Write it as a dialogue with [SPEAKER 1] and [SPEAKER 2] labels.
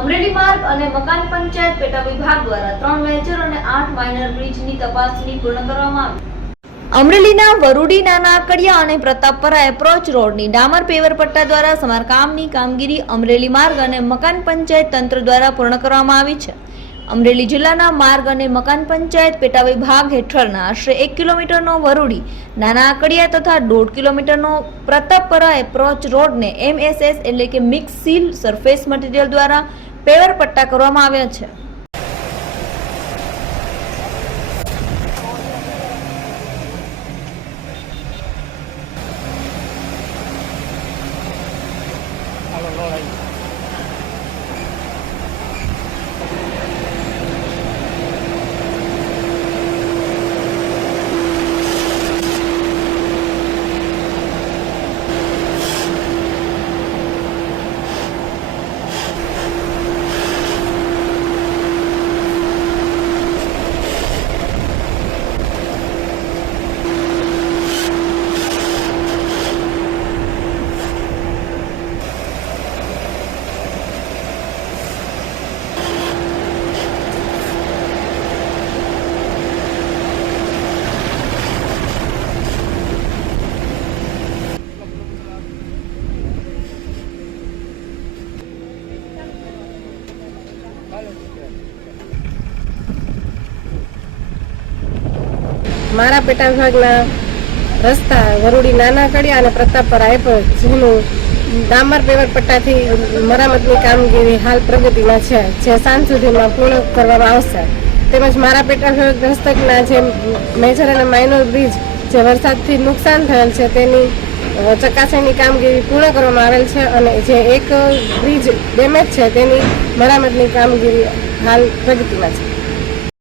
[SPEAKER 1] અમરેલી માર્ગ અને મકાન પંચાયત પેટા વિભાગ દ્વારા ત્રણ મેજર અને આઠ માઇનર બ્રિજની તપાસણી પૂર્ણ કરવામાં આવી. અમરેલીના વરુડી નાના કડિયા અને પ્રતાપપરા એપ્રોચ રોડની ડામર પેવર પટ્ટા દ્વારા સમારકામની કામગીરી અમરેલી માર્ગ અને મકાન પંચાયત તંત્ર દ્વારા પૂર્ણ કરવામાં આવી છે. અમરેલી જિલ્લાના માર્ગ અને મકાન પંચાયત પેટા વિભાગ હેઠળના આશરે એક કિલોમીટરનો વરુડી, નાના આકડિયા તથા દોઢ કિલોમીટરનો પ્રતાપપરા એપ્રોચ રોડને એમએસએસ એટલે કે મિક્સ સીલ સરફેસ મટીરિયલ દ્વારા પેવર પટ્ટા કરવામાં આવ્યા છે.
[SPEAKER 2] મારા પેટા વિભાગના રસ્તા વરુડી નાના કડિયા અને પ્રતાપપર આપ્યો. જેનું ડામર પેવર પટ્ટાથી મરામતની કામગીરી હાલ પ્રગતિમાં છે. જે સાંજ સુધીમાં પૂર્ણ કરવામાં આવશે. તેમજ મારા પેટા વિભાગ હસ્તકના જે મેજર અને માઇનોર બ્રિજ જે વરસાદથી નુકસાન થયેલ છે તેની ચકાસણીની કામગીરી પૂર્ણ કરવામાં આવેલ છે અને જે એક બ્રિજ ડેમેજ છે તેની મરામતની કામગીરી હાલ પ્રગતિમાં છે.